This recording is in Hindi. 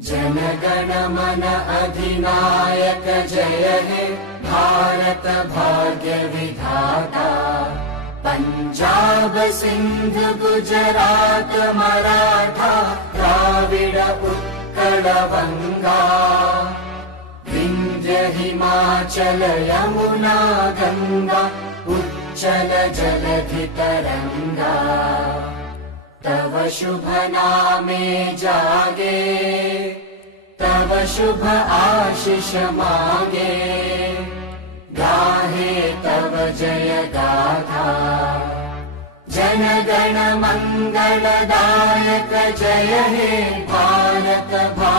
जनगण मन अधिनायक जय हे भारत भाग्य विधाता। पंजाब सिंध गुजरात मराठा द्राविड उत्कल बंगा। विंध्य हिमाचल यमुना गंगा उच्चल जलधि तरंगा। तव शुभ नामे जागे तव शुभ आशीष मांगे। गाहे तव जय गाथा जनगण मंगलदायक जय हे भारत भाग्य